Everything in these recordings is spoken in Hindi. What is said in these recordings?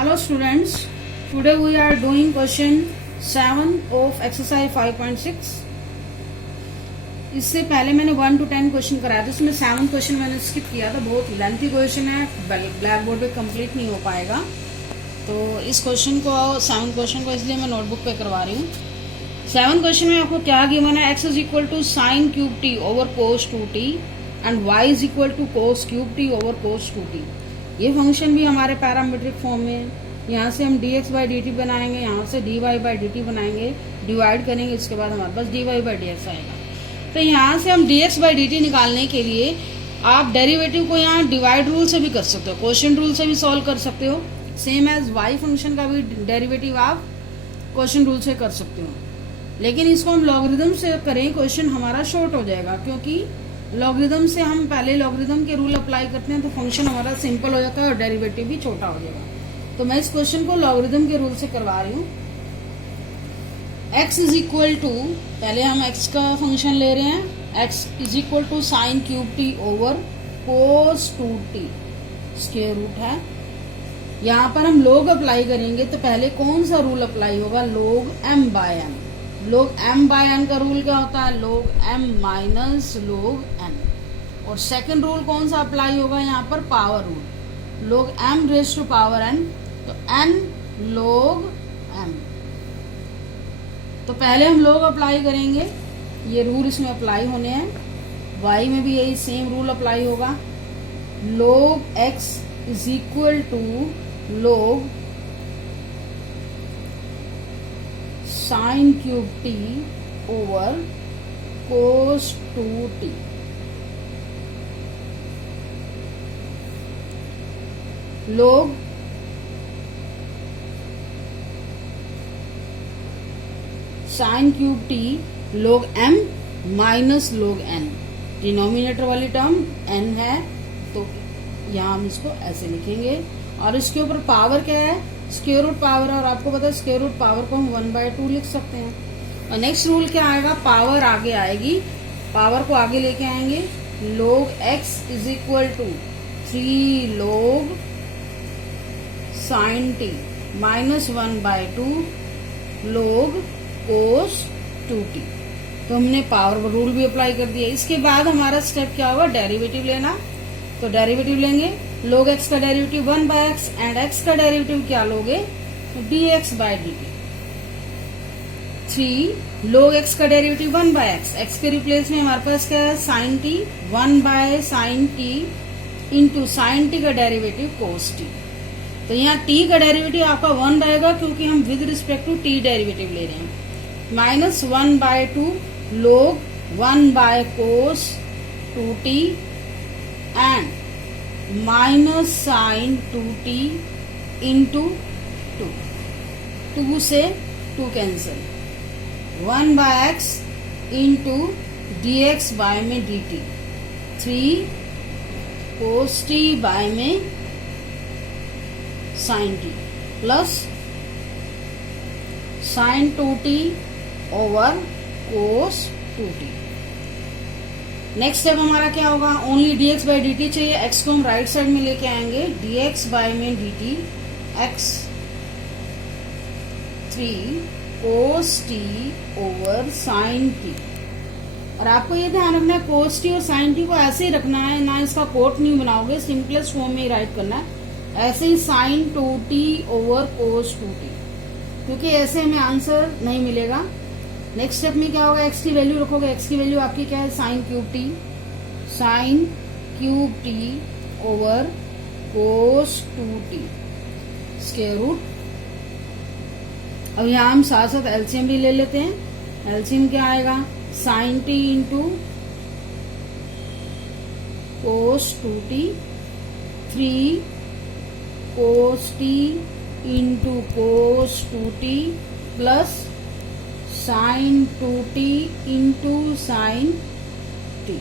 Hello students, today we are doing question 7 of exercise 5.6. इससे पहले मैंने 1 to 10 क्वेश्चन कराया था, इसमें 7 क्वेश्चन मैंने स्किप किया था। बहुत लेंथी क्वेश्चन है, ब्लैक बोर्ड पे कंप्लीट नहीं हो पाएगा, तो इस क्वेश्चन को 7 क्वेश्चन को इसलिए मैं नोटबुक पे करवा रही हूँ। 7 क्वेश्चन में आपको क्या गिवन है, x is equal to sine cube T over cos 2t and y is equal to cos cube T over cos 2t। ये फंक्शन भी हमारे पैरामीट्रिक फॉर्म में है। यहाँ से हम dx बाई dt बनाएंगे, यहाँ से dy बाई dt बनाएंगे, डिवाइड करेंगे, इसके बाद हमारे पास dy बाई dx आएगा। तो यहाँ से हम dx बाई dt निकालने के लिए आप डेरिवेटिव को यहाँ डिवाइड रूल से भी कर सकते हो, क्वोशिएंट रूल से भी सॉल्व कर सकते हो। सेम एज y फंक्शन का भी डेरिवेटिव आप क्वोशिएंट रूल से कर सकते हो, लेकिन इसको हम लॉगरिदम से करें, क्वेश्चन हमारा शॉर्ट हो जाएगा, क्योंकि लॉगरिदम से हम पहले लॉगरिदम के रूल अप्लाई करते हैं तो फंक्शन हमारा सिंपल हो जाता है और डेरिवेटिव भी छोटा हो जाएगा। तो मैं इस क्वेश्चन को लॉगरिदम के रूल से करवा रही हूँ। x इज इक्वल टू, पहले हम x का फंक्शन ले रहे हैं, x is equal to sine cube T over cos 2t square root है। यहाँ पर हम लोग अप्लाई करेंगे तो पहले कौन सा रूल अप्लाई होगा, log m by n। Log m by n का रूल क्या होता है, log m minus log n। और सेकंड रूल कौन सा अप्लाई होगा यहाँ पर, power rule, log m raise to power n, तो n लोग m। तो पहले हम लोग अप्लाई करेंगे, ये रूल इसमें अप्लाई होने हैं। y में भी यही सेम रूल अप्लाई होगा, लोग x इज इक्वल टू लोग sign cube T over cos 2t। लोग साइन क्यूब टी लोग m minus log n, denominator वाली टर्म n है तो यहाँ हम इसको ऐसे लिखेंगे। और इसके ऊपर पावर क्या है, स्क्वायर रूट पावर, और आपको पता है स्क्वायर रूट पावर को हम 1/2 लिख सकते हैं। और नेक्स्ट रूल क्या आएगा, पावर आगे आएगी, पावर को आगे लेके आएंगे, लोग x इज इक्वल टू 3 लोग साइन टी माइनस 1/2 लोग कोस 2t। तो हमने पावर रूल भी अप्लाई कर दिया। इसके बाद हमारा स्टेप क्या होगा, डेरिवेटिव लेना। तो डेरिवेटिव लेंगे, लोग x का डेरिवेटिव 1/x एंड x का डेरिवेटिव क्या लोगे, dx बाय dt। 3 लोग x का डेरिवेटिव 1/x, x के रिप्लेस में हमारे पास क्या है, sine t, 1/sin t into sine t का डेरिवेटिव cos t। तो यहाँ t का डेरिवेटिव आपका 1 रहेगा, क्योंकि हम with respect to t derivative ले रहे हैं, माइनस 1/2 लोग 1/cos 2t and minus sign 2t into 2 से 2 cancel, 1/x into dx by में dt, 3 cos t बाय में sine t plus sine 2t over cos 2t। Next step हमारा क्या होगा, ओनली dx बाई dt चाहिए, x को हम राइट साइड में लेके आएंगे, dx बाय में dt x 3 cos t over sin t। और आपको ये ध्यान रखना है, cos t और sin t को ऐसे ही रखना है, ना इसका कोट नहीं बनाओगे, सिंपलेस्ट फॉर्म में ही राइट करना है, ऐसे ही sin 2t over cos 2t, क्योंकि ऐसे हमें आंसर नहीं मिलेगा। नेक्स्ट स्टेप में क्या होगा, x की वैल्यू रखोगे, x की वैल्यू आपकी क्या है, sign cube T over cos 2t square root. अब यहाँ हम साथ साथ एलसीएम भी ले लेते हैं। एलसीएम क्या आएगा, sine t into cos 2t, 3 cos t into cos 2t plus sine 2t into sine t।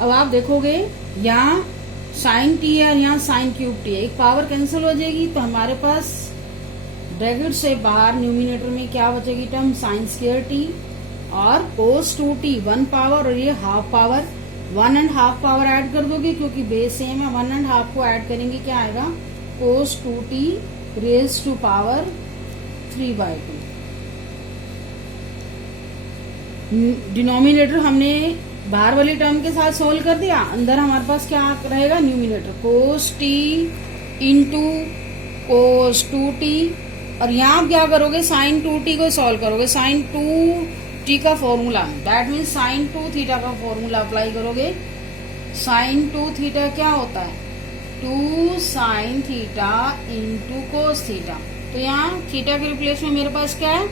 अब आप देखोगे यहाँ साइन t है और यहाँ साइन क्यूब t है, एक पावर कैंसिल हो जाएगी, तो हमारे पास ब्रैकेट से बाहर न्यूमिनेटर में क्या बचेगी टर्म, साइन स्क्वायर t और कोस 2t 1 पावर और ये हाफ पावर, 1.5 पावर ऐड कर दोगे क्योंकि बेस सेम है, 1.5 को ऐड करेंगे क्या आएगा, cos 2t raise to power 3/2। Denominator हमने बाहर वाली टर्म के साथ सोल्व कर दिया, अंदर हमारे पास क्या रहेगा, numerator cos t into cos 2t, और यहाँ क्या करोगे, sin 2t को सॉल्व करोगे, sin 2t का formula, that mean sin 2 theta का फॉर्मूला अप्लाई करोगे। sin 2 थीटा क्या होता है, 2 sin theta into cos theta. तो यहाँ थीटा के रिप्लेस में मेरे पास क्या है,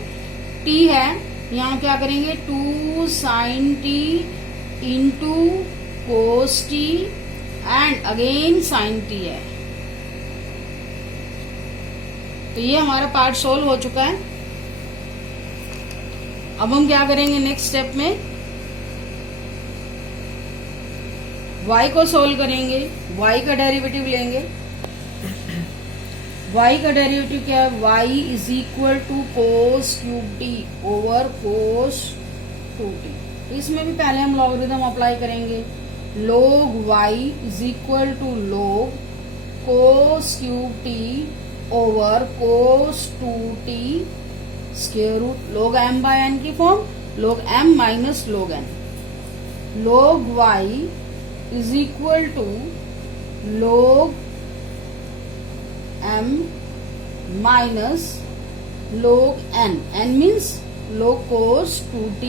t है, यहाँ क्या करेंगे 2 sin t into cos t and again sin t है। तो ये हमारा पार्ट सोल्व हो चुका है। अब हम क्या करेंगे नेक्स्ट स्टेप में, y को सोल्व करेंगे, y का डेरिवेटिव लेंगे। y का डेरिवेटिव क्या है, y is equal to cos cube t over cos 2t। इसमें भी पहले हम लॉगरिथम अप्लाई करेंगे, log y is equal to log cos cube t over cos 2t square root log m by n की form, log m minus log n। log y is equal to log m minus log n, n means log cos 2t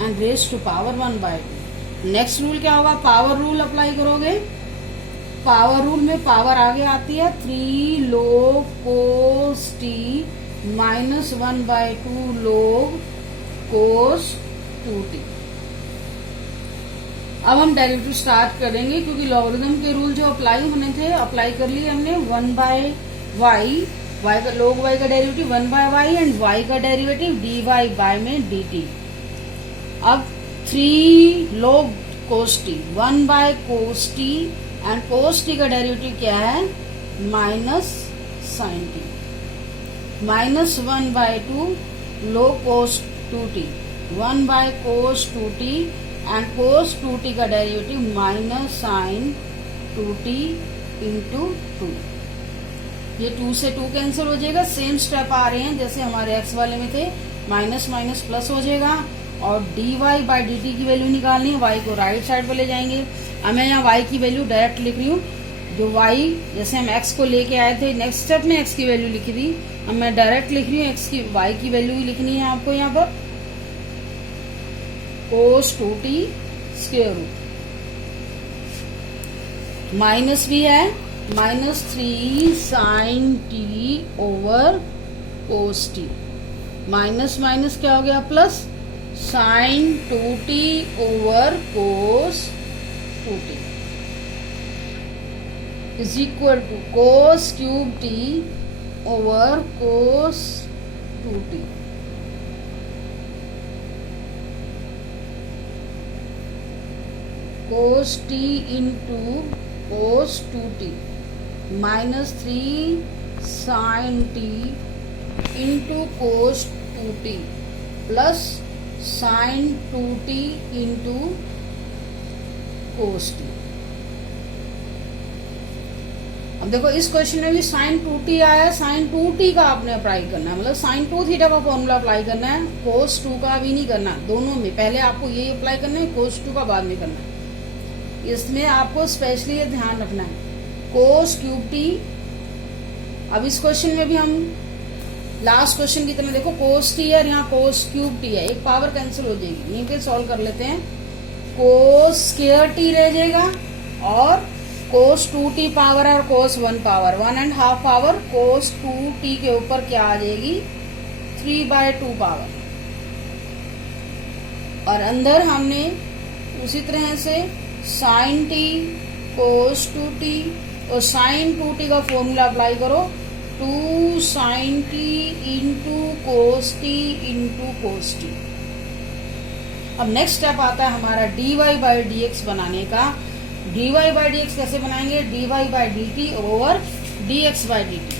and raise to power 1/2। Next rule क्या होगा, पावर रूल अप्लाई करोगे। पावर रूल में पावर आगे आती है 3 log cos t minus 1/2 log cos 2t। अब हम डेरिवेटिव स्टार्ट करेंगे क्योंकि लॉगरिथम के रूल जो अप्लाई होने थे अप्लाई कर लिए हमने। 1/y, y का log y का डेरिवेटिव 1/y एंड y का डेरिवेटिव dy बाय में dt। अब 3 log cos t, 1/cos t and cos t का डेरिवेटिव क्या है, minus sin t, minus 1/2 log cos 2t, 1/cos 2t and cos 2t का derivative minus sin 2t into 2। ये 2 से 2 कैंसिल हो जाएगा, सेम स्टेप आ रहे हैं जैसे हमारे x वाले में थे, माइनस माइनस प्लस हो जाएगा। और dy बाई dt की वैल्यू निकालनी है, y को राइट साइड पर ले जाएंगे। अब मैं यहाँ y की वैल्यू डायरेक्ट लिख रही हूँ, जो y जैसे हम x को लेके आए थे नेक्स्ट स्टेप में x की वैल्यू लिखी थी, अब मैं डायरेक्ट लिख रही हूँ x की, y की वैल्यू ही लिखनी है आपको यहाँ पर, cos 2t square root, minus भी है, minus 3 sin t over cos t, minus minus क्या हो गया plus, sin 2t over cos 2t is equal to cos cube t over cos 2t। cos t into cos 2t minus 3 sin t into cos 2t plus sin 2t into cos t। अब देखो इस क्वेश्चन में भी sin 2t आया, sin 2t का आपने अप्लाई करना है, मतलब sin 2 थीटा का फॉर्मूला अप्लाई करना है, cos 2 का भी नहीं करना, दोनों में पहले आपको ये अप्लाई करना है, cos 2 का बाद में करना है। इसमें आपको स्पेशली ये ध्यान रखना है, cos क्यूब t। अब इस क्वेश्चन में भी हम लास्ट क्वेश्चन की तरह देखो cos t है और यहाँ cos क्यूब t है, एक पावर कैंसिल हो जाएगी, यहीं पे सॉल्व कर लेते हैं। cos स्क्वायर t रह जाएगा और cos 2t पावर और cos 1 power, 1.5 power cos 2t के ऊपर क्या आ जाएगी, 3/2 पावर। और अंदर हमने उसी तरह से sin t cos 2t और sin 2t का फॉर्मूला अप्लाई करो, 2 sin t into cos t into cos t। अब नेक्स्ट स्टेप आता है हमारा dy बाई dx बनाने का। dy बाई dx कैसे बनाएंगे, dy by dt over dx by dt।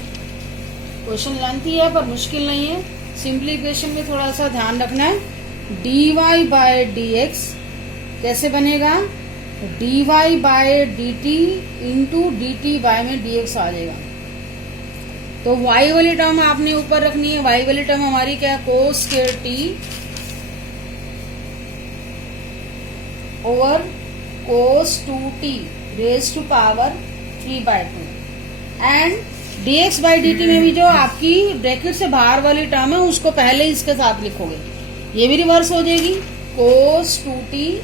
Question lengthy है पर मुश्किल नहीं है, सिंप्लीफिकेशन में थोड़ा सा ध्यान रखना है। dy बाई dx कैसे बनेगा, D Y by D T into D T Y में डी एक्स आ जाएगा। तो y वाली टर्म आपने ऊपर रखनी है। y वाली टर्म हमारी क्या है, cos square T over cos 2t raise to power 3/2 and dx by dt में भी जो आपकी ब्रैकेट से बाहर वाली टर्म है उसको पहले इसके साथ लिखोगे, ये भी रिवर्स हो जाएगी। कोस 2t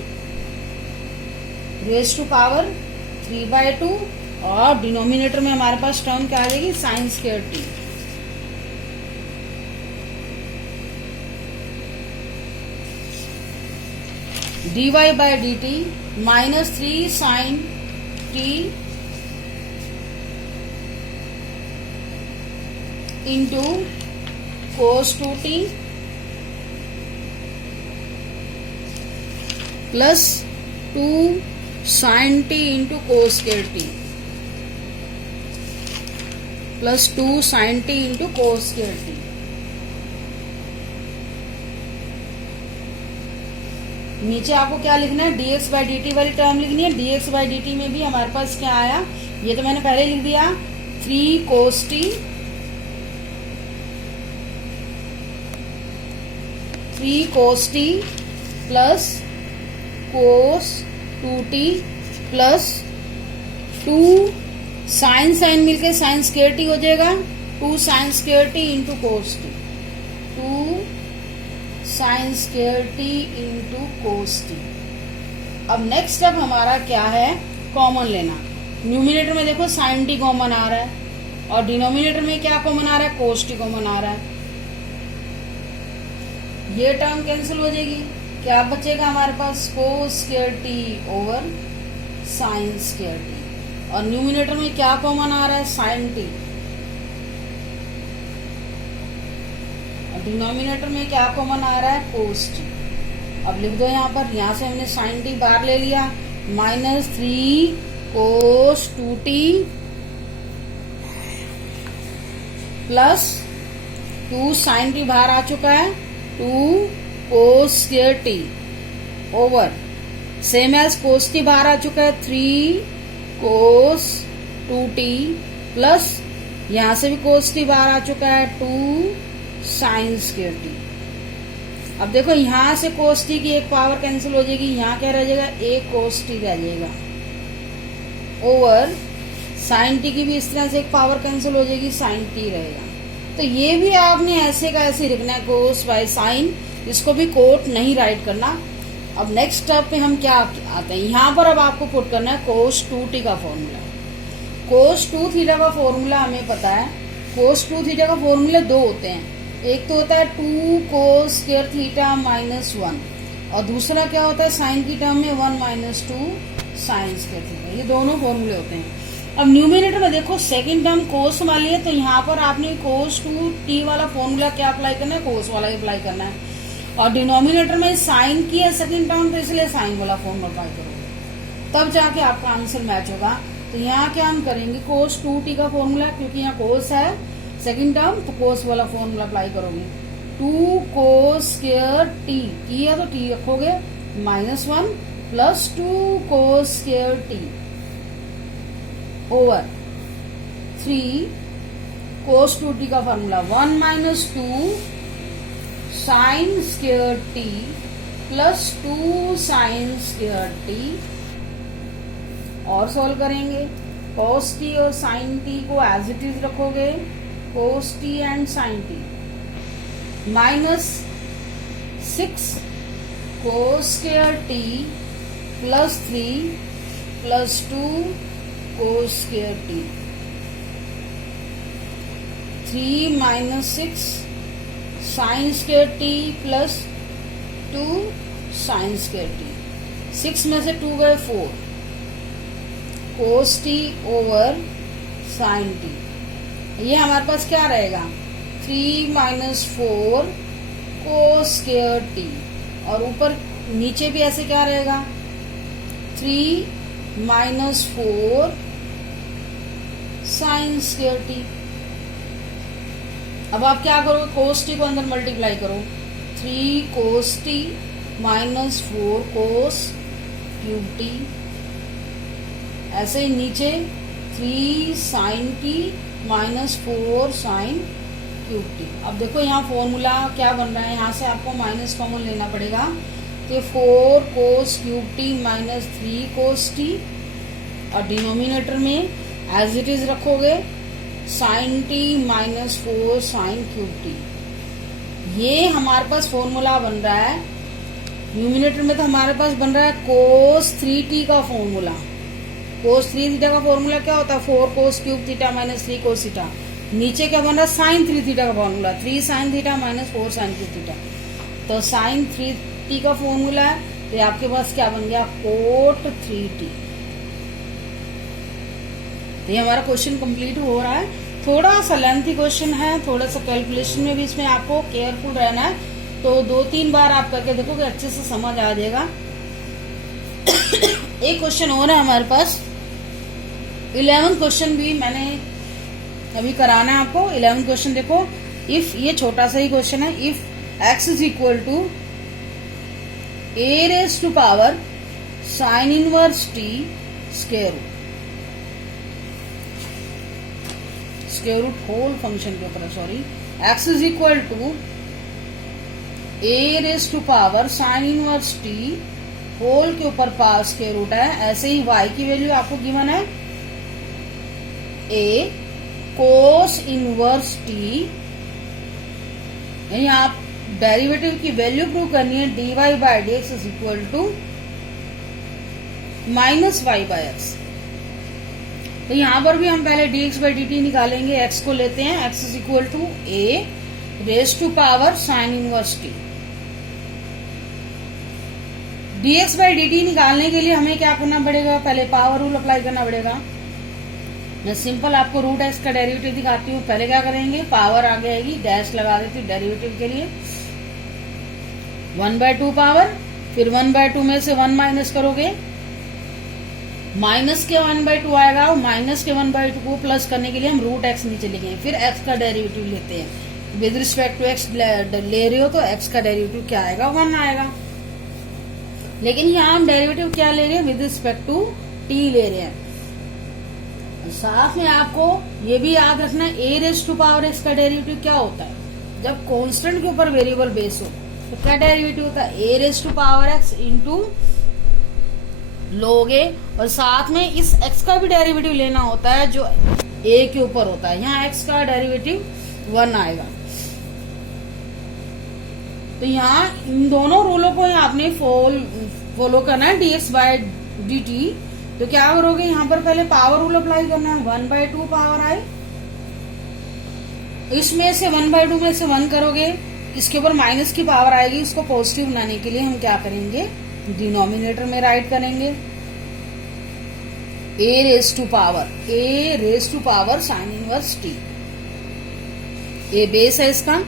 रेज टू पावर 3/2 और डिनोमिनेटर में हमारे पास टर्म क्या आ जाएगी, sine square T. D Y by D T -3 sine T into cos 2t plus 2 sine T into cos square T plus 2 sine T into cos square T. नीचे आपको क्या लिखना है, dx बाई डी टी वाली टर्म लिखनी है। dx बाई डी टी में भी हमारे पास क्या आया, ये तो मैंने पहले लिख दिया, 3 cos T 3 cos T plus cos 2t plus 2 sine sine मिलके साइन स्क्वायर टी हो जाएगा, 2 sine square T into cos T, 2 sine square T into cos T. अब नेक्स्ट स्टेप हमारा क्या है, कॉमन लेना। न्यूमिनेटर में देखो साइन टी कॉमन आ रहा है और डिनोमिनेटर में क्या कॉमन आ रहा है, कोस टी कॉमन आ रहा है। ये टर्म कैंसिल हो जाएगी, क्या बचेगा हमारे पास, cos square T over sine square T. और न्यूमिनेटर में क्या कॉमन आ रहा है, साइन टी। और डिनोमिनेटर में क्या कॉमन आ रहा है, कोस टी। अब लिख दो यहाँ पर, यहाँ से हमने साइन टी बाहर ले लिया, -3 cos 2t plus 2 sine T बाहर आ चुका है, 2 cos square T over same as cos T बाहर आ चुका है, 3 कोस 2t प्लस यहां से भी कोस टी बाहर आ चुका है, 2 साइन स्क्वायर टी। अब देखो यहां से कोस टी की एक पावर कैंसिल हो जाएगी, यहां क्या रह जाएगा, एक कोस टी रह जाएगा ओवर साइन टी की भी इस तरह से एक पावर कैंसिल हो जाएगी, साइन टी रहेगा। तो ये भी आपने ऐसे का ऐसे लिखना है, कोस बाय साइन, इसको भी कोट नहीं राइट करना। अब नेक्स्ट स्टेप पे हम क्या आते हैं, यहाँ पर अब आपको पुट करना है कोस 2t का फॉर्मूला। कोस 2 थीटा का फॉर्मूला हमें पता है, कोस 2 थीटा का फॉर्मूला दो होते हैं, एक तो होता है 2 कोस स्क्वायर थीटा -1 और दूसरा क्या होता है, साइन की टर्म में 1 - 2 साइन स्क्वायर थीटा। ये दोनों फॉर्मूले होते हैं। अब न्यूमिनेटर में देखो सेकंड टर्म कोस वाली है, तो यहाँ पर आपने कोस 2t वाला फॉर्मूला क्या अप्लाई करना है, कोस वाला ही अप्लाई करना है। और डिनोमिनेटर में साइन की है सेकंड टर्म, तो इसलिए साइन वाला फॉर्मूला अप्लाई करोगे, तब जाके आपका आंसर मैच होगा। तो यहाँ क्या हम करेंगे, कोस 2t का फॉर्मूला, क्योंकि यहाँ कोस है सेकंड टर्म, तो कोस वाला फॉर्मूला अप्लाई करोगे। 2 कोस स्क्वायर टी है तो t रखोगे -1 plus 2 cos square T over 3 cos 2t का formula 1 - 2 sine square T plus 2 sine square T. और सोल्व करेंगे, कोस टी और साइन टी को एज इट इज रखोगे, cos T and sine T, -6 cos square T plus 3 प्लस 2 cos square T, 3 - 6 sine square T plus 2 sine square T. 6 में से 2 गए 4, cos t over sign T. ये हमारे पास क्या रहेगा, 3 - 4 कोस स्क्वायर टी, और ऊपर नीचे भी ऐसे क्या रहेगा, 3 - 4 साइन स्क्वायर टी। अब आप क्या करोगे, कोस टी को अंदर मल्टीप्लाई करो, 3 कोस टी -4 कोस क्यूब टी ऐसे ही नीचे 3 sin t minus 4 sin cube T. अब देखो यहाँ फॉर्मूला क्या बन रहा है, यहाँ से आपको माइनस कॉमन लेना पड़ेगा, तो 4 cos cube T minus 3 cos T, और डिनोमिनेटर में एज इट इज रखोगे sin t minus 4 sin cube T. ये हमारे पास फॉर्मूला बन रहा है। न्यूमिनेटर में तो हमारे पास बन रहा है cos 3t का फॉर्मूला। cos 3 थीटा का फॉर्मूला क्या होता है, 4 cos cube theta minus 3 cos theta. नीचे क्या बन रहा है, sin 3 थीटा का formula, 3 sin theta minus 4 sin cube theta. तो sin 3t का फॉर्मूला है, तो आपके पास क्या बन गया, cot 3t। तो ये हमारा क्वेश्चन कंप्लीट हो रहा है। थोड़ा सा लेंथी क्वेश्चन है, थोड़ा सा कैलकुलेशन में भी इसमें आपको केयरफुल रहना है, तो 2-3 बार आप करके देखोगे अच्छे से समझ आ जाएगा। एक क्वेश्चन और है हमारे पास, 11th क्वेश्चन भी मैंने अभी कराना है आपको। 11th क्वेश्चन देखो, इफ, ये छोटा सा ही क्वेश्चन है, if x is equal to a raise to power sine inverse t square root whole function के ऊपर, sorry, x is equal to a raise to power sine inverse t whole के ऊपर पावर स्क्वायर रूट है। ऐसे ही y की वैल्यू आपको गिवन है a कोस इनवर्स t, यानी आप डेरिवेटिव की वैल्यू प्रूव करनी है, dy बाई D X is equal to minus Y by X. तो यहां पर भी हम पहले dx बाई डी टी निकालेंगे, x को लेते हैं, x is equal to a raise to power sine inverse t। dx by D T निकालने के लिए हमें क्या करना पड़ेगा, पहले पावर रूल अप्लाई करना पड़ेगा। मैं सिंपल आपको रूट एक्स का डेरिवेटिव दिखाती हूँ। पहले क्या करेंगे, पावर आगे आएगी, डैश लगा देती हूँ डेरिवेटिव के लिए, 1/2 पावर, फिर 1/2 में से 1 माइनस करोगे, माइनस के 1/2 आएगा, माइनस के 1/2 को प्लस करने के लिए हम रूट एक्स नीचे लिखेंगे, फिर एक्स का डेरिवेटिव लेते हैं। विद रिस्पेक्ट टू एक्स ले रहे हो तो एक्स का डेरिवेटिव क्या आएगा, 1 आएगा। लेकिन यहाँ हम डेरिवेटिव क्या ले रहे हैं, विद रिस्पेक्ट टू टी ले रहे हैं। साथ में आपको ये भी याद रखना है, A raise to power X का डेरिवेटिव क्या होता है, जब कांस्टेंट के ऊपर वेरिएबल बेस हो तो क्या डेरिवेटिव होता है, A raise to power X into लोगे, और साथ में इस एक्स का भी डेरिवेटिव लेना होता है जो ए के ऊपर होता है। यहाँ एक्स का डेरिवेटिव 1 आएगा। तो यहाँ इन दोनों रूलों को आपने फॉलो करना है, dx बाय dt। तो क्या करोगे, यहाँ पर पहले पावर रूल अप्लाई करना है, 1/2 पावर आई, इसमें से 1/2 में से 1 करोगे, इसके ऊपर माइनस की पावर आएगी, उसको पॉजिटिव बनाने के लिए हम क्या करेंगे, डिनोमिनेटर में राइट करेंगे a raise to power sine inverse t। ये बेस है इसका,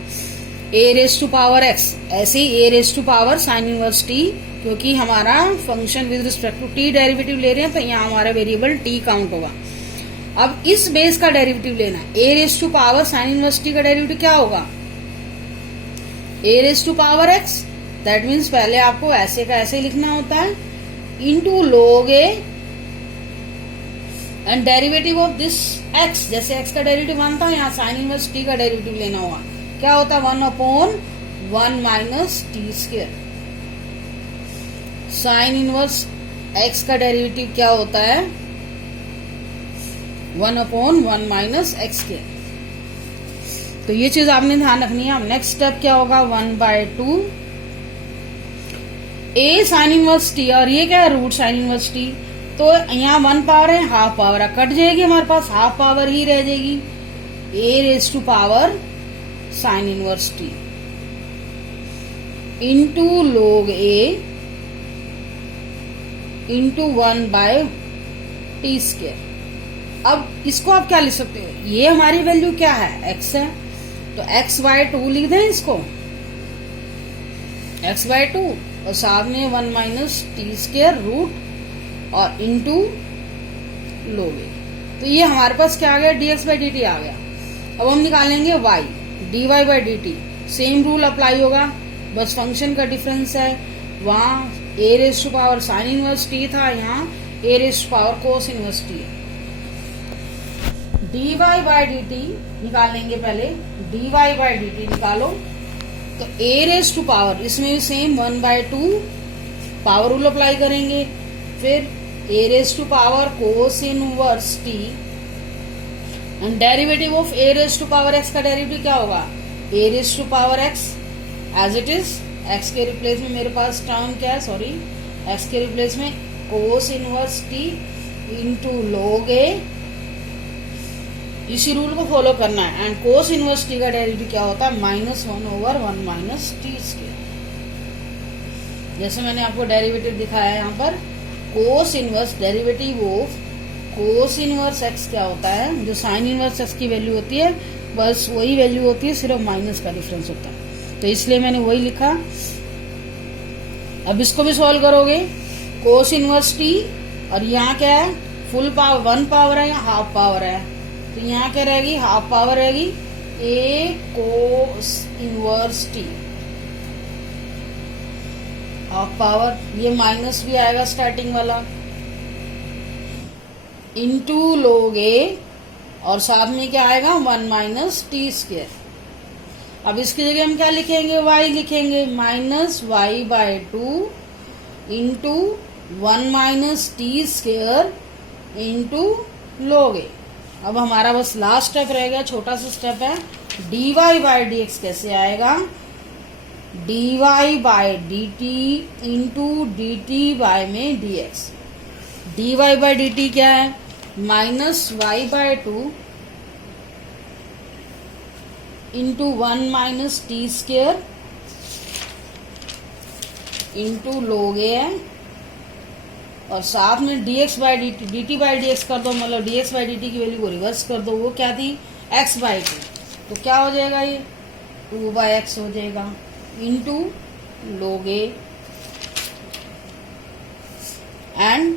a raise to power x, ऐसे ही a raise to power sine inverse t, क्योंकि हमारा function with respect to t derivative ले रहे हैं, तो यहाँ हमारा वेरिएबल t काउंट होगा। अब इस बेस का डेरिवेटिव लेना है, a raise to power sine inverse t का डेरिवेटिव क्या होगा, a raise to power x, that means पहले आपको ऐसे का ऐसे लिखना होता है, into log a and derivative of this x, जैसे x का डेरिवेटिव 1 था, यहाँ साइन इनवर्स t का डेरिवेटिव लेना होगा, क्या होता है, 1/1 minus T square. Sine inverse x का डेरिवेटिव क्या होता है, 1/1 माइनस एक्स स्क्वायर। तो ये चीज आपने ध्यान रखनी है। अब नेक्स्ट स्टेप क्या होगा, 1/2 a साइन इनवर्स t, और ये क्या है, रूट साइन इनवर्स t। तो यहाँ 1 पावर है, हाफ पावर है, कट जाएगी, हमारे पास हाफ पावर ही रह जाएगी, a raise to power sine inverse t into log a into 1/t square. अब इसको आप क्या लिख सकते हो, ये हमारी वैल्यू क्या है, x है, तो x/2 लिख दें इसको, x/2, और साथ में 1 माइनस टी स्क्वायर रूट और इंटू log a। तो ये हमारे पास क्या आ गया, dx बाई dt आ गया। अब हम निकालेंगे y, dy by dt, same rule apply होगा, बस फंक्शन का डिफरेंस है, वहां a raise to power sine inverse t था, यहाँ A raise to power cos inverse T. D Y by D T निकालेंगे पहले, D Y by D T निकालो तो ए रेज टू पावर, इसमें भी सेम 1/2 पावर रूल अप्लाई करेंगे, फिर A raise to power cos inverse T and derivative of A raise to power X का डेरिवेटिव क्या होगा, A raise to power X as it is, X के रिप्लेस में मेरे पास टर्म क्या है, सॉरी एक्स के रिप्लेस में cos inverse T into log A, इसी रूल को फॉलो करना है। एंड कोस इनवर्स टी का डेरिवेटिव क्या होता है, -1/1 माइनस टी स्क्वायर। जैसे मैंने आपको डेरिवेटिव दिखाया है यहाँ पर, cos inverse derivative of cos inverse x क्या होता है, जो साइन इनवर्स एक्स की वैल्यू होती है बस वही वैल्यू होती है, सिर्फ माइनस का डिफरेंस होता है, तो इसलिए मैंने वही लिखा। अब इसको भी सॉल्व करोगे, कोस इनवर्स टी और यहाँ क्या है, फुल पावर 1 पावर है या हाफ पावर है, तो यहाँ क्या रहेगी, हाफ पावर रहेगी, A cos inverse T half power, ये माइनस भी आएगा स्टार्टिंग वाला, इंटू लॉग ए और साथ में क्या आएगा 1 माइनस टी स्क्वायर। अब इसकी जगह हम क्या लिखेंगे, y लिखेंगे, -y/2 into 1 minus T square into log A. अब हमारा बस लास्ट स्टेप रह गया, छोटा सा स्टेप है, D Y by D X कैसे आएगा, D Y by D T into D T by में D X. D Y by D T क्या है, -y/2 into 1 minus T square into log A है, और साथ में dx by D T, D T by D X कर दो, मतलब dx बाई डी टी की वैल्यू को रिवर्स कर दो, वो क्या थी x/2, तो क्या हो जाएगा ये 2/x हो जाएगा into log A and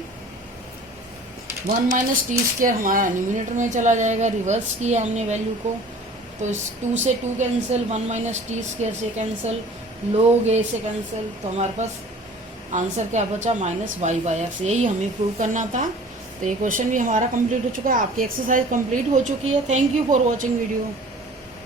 1 minus T square हमारा न्यूमिनेटर में चला जाएगा, रिवर्स किया हमने वैल्यू को, तो इस 2 से 2 कैंसिल, 1 माइनस टी स्क्वायर से कैंसिल, लॉग ए से कैंसिल, तो हमारे पास आंसर क्या बचा, -y/x। यही हमें प्रूव करना था। तो ये क्वेश्चन भी हमारा कंप्लीट हो चुका है, आपकी एक्सरसाइज कंप्लीट हो चुकी है। Thank you for watching video.